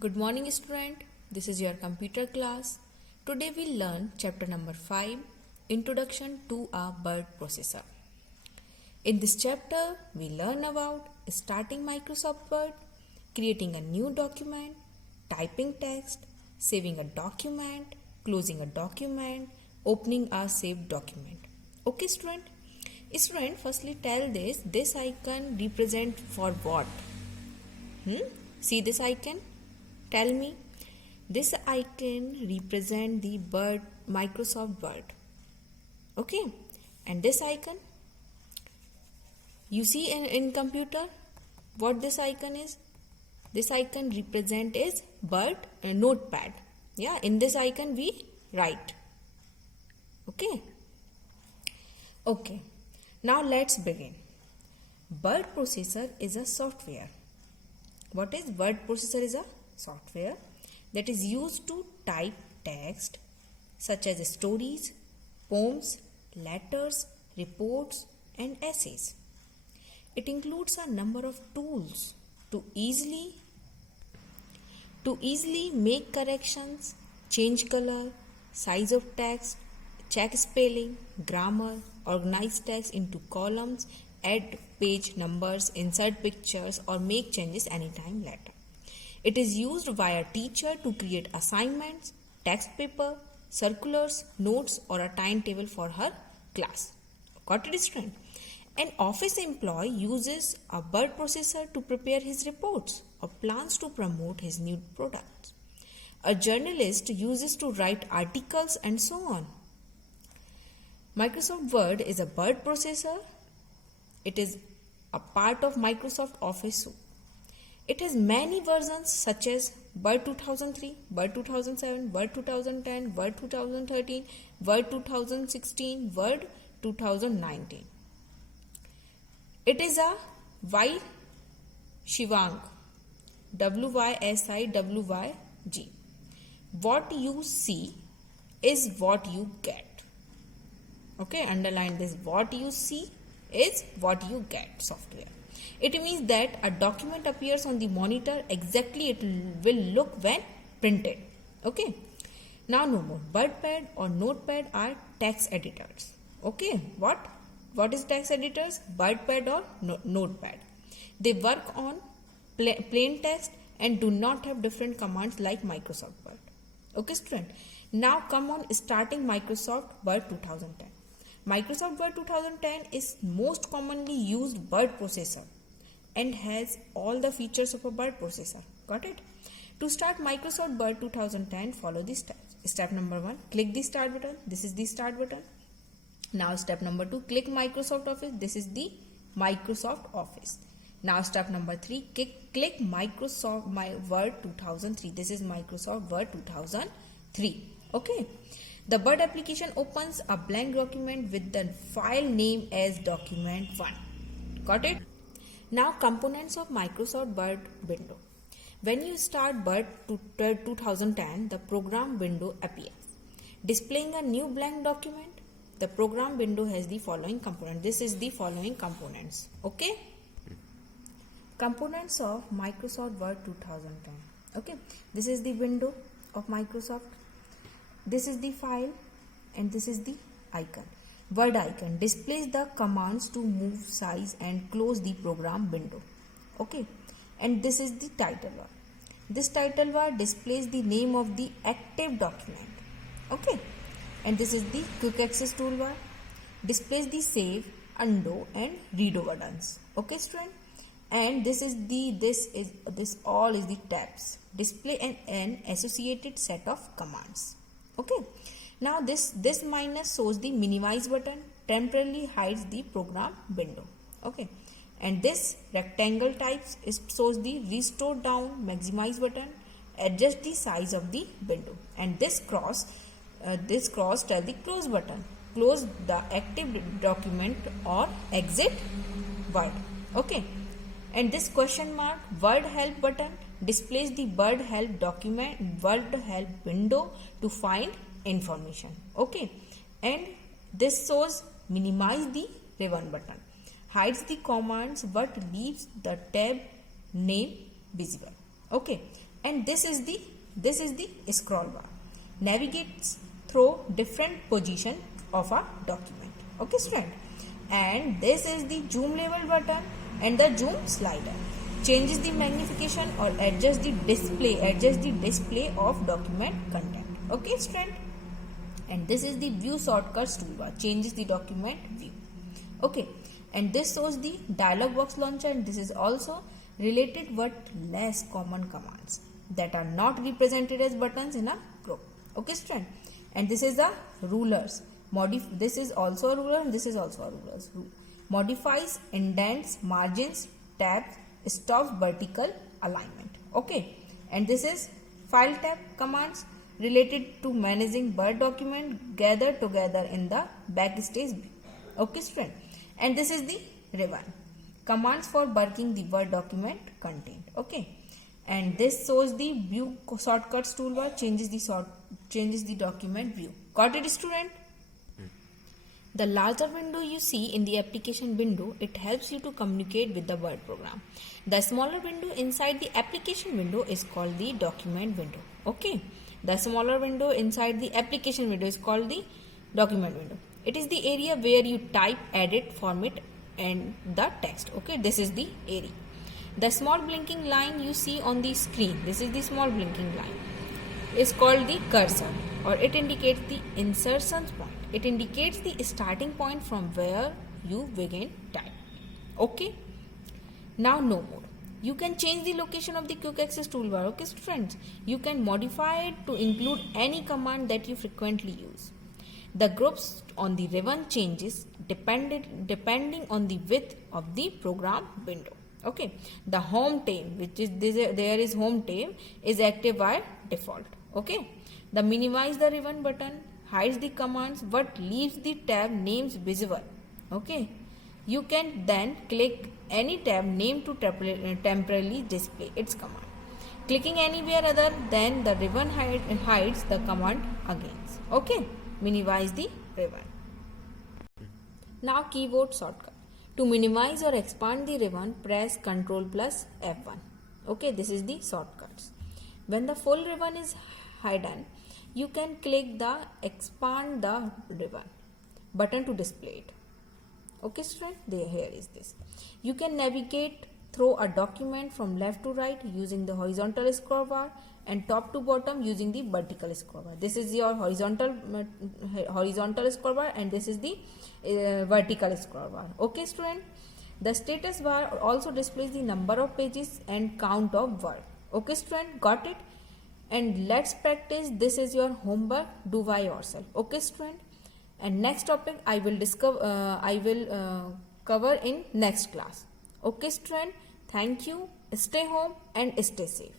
Good morning, student. This is your computer class. Today we learn chapter number 5, Introduction to a Word Processor. In this chapter, we learn about starting Microsoft Word, creating a new document, typing text, saving a document, closing a document, opening a saved document. Okay, student? Student, firstly tell this icon represent for what? See this icon? Tell me. This icon represent the Word, Microsoft Word. Okay? And this icon? You see in computer what this icon is? This icon represent is Word notepad. Yeah, in this icon we write. Okay? Okay. Now let's begin. Word processor is a software. What is word processor? Is a software that is used to type text such as stories, poems, letters, reports and essays. It includes a number of tools to easily make corrections, change color, size of text, check spelling, grammar, organize text into columns, add page numbers, insert pictures or make changes anytime later. It is used by a teacher to create assignments, text paper, circulars, notes or a timetable for her class. Got it, student? An office employee uses a word processor to prepare his reports or plans to promote his new products. A journalist uses to write articles and so on. Microsoft Word is a word processor. It is a part of Microsoft Office suite. It has many versions such as Word 2003, Word 2007, Word 2010, Word 2013, Word 2016, Word 2019. It is a Wysiwyg, WYSIWYG. What you see is what you get. Okay, underline this. What you see is what you get software. It means that a document appears on the monitor exactly it will look when printed. Okay. Now no more. WordPad or Notepad are text editors. Okay. What is text editors? WordPad or Notepad. They work on plain text and do not have different commands like Microsoft Word. Okay, student. Now come on starting Microsoft Word 2010. Microsoft Word 2010 is most commonly used word processor and has all the features of a word processor. Got it? To start Microsoft Word 2010, follow these steps. Step number 1, click the start button. This is the start button. Now step number 2, click Microsoft Office. This is the Microsoft Office. Now step number 3, click Microsoft Word 2003. This is Microsoft Word 2003. Okay. The Word application opens a blank document with the file name as document 1. Got it? Now components of Microsoft Word window. When you start Word 2010, the program window appears. Displaying a new blank document, the program window has the following component. This is the following components. Okay? Components of Microsoft Word 2010. Okay? This is the window of Microsoft. This is the file and this is the icon. Word icon displays the commands to move, size and close the program window. Okay. And this is the title bar. This title bar displays the name of the active document. Okay. And this is the quick access toolbar. Displays the save, undo and redo buttons. Okay, student. And this all is the tabs. Display an associated set of commands. Okay. Now this minus shows the minimize button, temporarily hides the program window. Okay. And this rectangle types shows the restore down, maximize button, adjust the size of the window. And this cross tells the close button, close the active document or exit Word. Okay. And this question mark Word help button displays the Word help document, Word help window to find information. Okay. And this shows minimize the ribbon button, hides the commands but leaves the tab name visible. Okay. and this is the scroll bar, navigates through different position of a document. Okay student, and this is the zoom level button and the zoom slider, changes the magnification or adjust the display of document content. Okay student, and this is the view shortcuts toolbar, changes the document view. Okay, and this shows the dialog box launcher, and this is also related but less common commands that are not represented as buttons in a group. Okay student, and this is the rulers. This is also a ruler and this is also a ruler. Modifies, indents, margins, tabs, stops vertical alignment. Okay, and this is file tab commands related to managing Word document gathered together in the backstage view. Okay student, and this is the ribbon, commands for working the Word document content. Okay, and this shows the view shortcuts toolbar, changes the document view. Got it student? The larger window you see in the application window, it helps you to communicate with the Word program. The smaller window inside the application window is called the document window. Okay, the smaller window inside the application window is called the document window. It is the area where you type, edit, format and the text. Okay, this is the area. The small blinking line you see on the screen, this is the small blinking line, is called the cursor, or it indicates the insertion point. It indicates the starting point from where you begin typing. Okay, now no more. You can change the location of the quick access toolbar. Okay friends, you can modify it to include any command that you frequently use. The groups on the ribbon changes depending on the width of the program window. Okay, the home tab, which is there is home tab, is active by default. Okay, the minimize the ribbon button hides the commands but leaves the tab names visible. Okay, you can then click any tab name to temporarily display its command. Clicking anywhere other than the ribbon hides the command again. Okay, minimize the ribbon. Now keyboard shortcut. To minimize or expand the ribbon, press Ctrl plus F1. Okay, this is the shortcuts. When the full ribbon is hidden, you can click the expand the ribbon button to display it. Okay student, here is this. You can navigate through a document from left to right using the horizontal scroll bar and top to bottom using the vertical scroll bar. This is your horizontal scroll bar and this is the vertical scroll bar. Okay student, the status bar also displays the number of pages and count of words. Okay student, got it? And let's practice. This is your homework, do by yourself. Okay student, and next topic I will cover in next class. Okay student, thank you, stay home and stay safe.